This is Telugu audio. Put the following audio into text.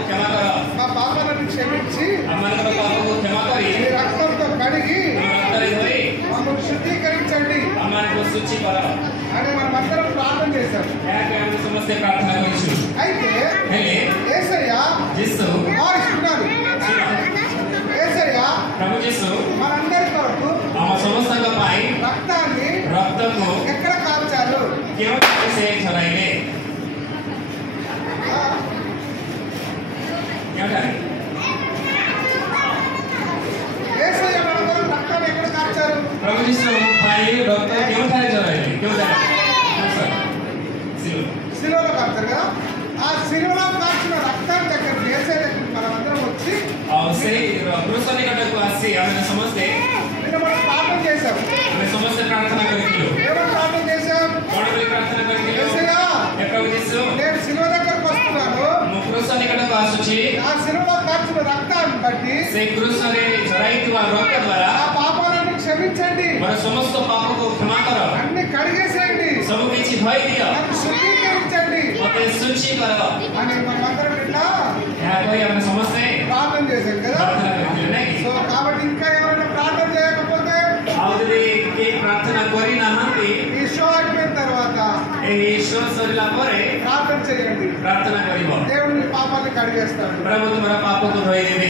क्षमा करो మా పాపాలను క్షమించి हमारे पापों को क्षमा करी మీ రక్తంతో కడిగి మమ్మల్ని శుద్ధీకరించండి हमारे को सूची करो అని మనం అందరం ప్రార్థన చేశాం. हम समस्त प्रार्थना करूँ అయితే యేసయ్య जिसु మారుస్తున్నాడు. యేసయ్య प्रभु जिसु మనందరి కొరకు हम समस्त का पाई రక్తాన్ని रक्त को ఎక్కడ కాల్చారు? क्यों से झराएंगे क्या करें యేసయ్య మనందరం రక్తాన్ని ఎక్కడ కాల్చారు? प्रभु जिसु पाई रक्त क्यों झराएंगे क्यों झराएंगे శిలువలో కాల్చారు కదా. ఆ శిలువలో కాల్చిన రక్తాన్ని దగ్గర యేసయ్య దగ్గరికి మనమందరం వచ్చి और से क्रूस निकट को आसी हमें समझते నిన్న మనం ప్రార్థన చేశాం. हमें समस्त प्रार्थना करेंगे ఏమని ప్రార్థన చేశాం? कौन भी प्रार्थना करेंगे యేసయ్య ये प्रभु जिसु నేను శిలువ దగ్గరకు వస్తున్నాను. क्रूस निकट को आसुची ఆ శిలువలో కాల్చిన రక్తాన్ని బట్టి से क्रूस रे झराइतुवा रक्त द्वारा ఆ పాపాలను క్షమించండి, మన समस्त पापों को क्षमा करो అన్ని కడిగేసేయండి, सब किछि धोई दियो నన్ను శుద్ధీకరించండి मते सूची करो అని మనమందరం ఇట్లా यह कोई हमें समझते ప్రార్థన చేశాం కదా. प्रार्थना करेंगे नहीं సో కాబట్టి ఇంకా ఏమైనా ప్రార్థన చేయకపోతే आउदरी के प्रार्थना करी ना हंती ఈ షో అయిపోయిన తర్వాత ए ईश्वर सरिला परे ప్రార్థన చేయండి. प्रार्थना करिबो దేవుడు మీ పాపాలను కడిగేస్తాడు. प्रभु तुम्हारा पापों को धोई देबे